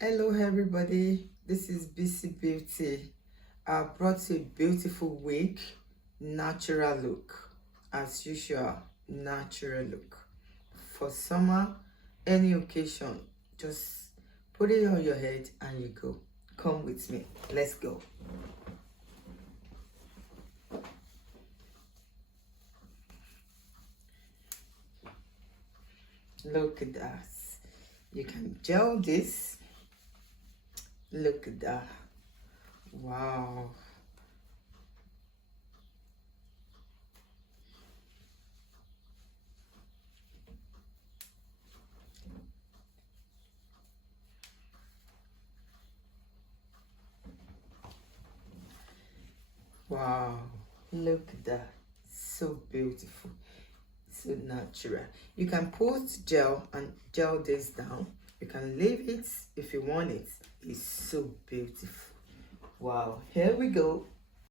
Hello everybody, this is BC Beauty. I brought you a beautiful wig, natural look. As usual, natural look. For summer, any occasion, just put it on your head and you go. Come with me, let's go. Look at that. You can gel this. Look at that. Wow. Wow. Look at that. So beautiful. So natural. You can put gel and gel this down. You can leave it if you want it. It's so beautiful. Wow. Here we go.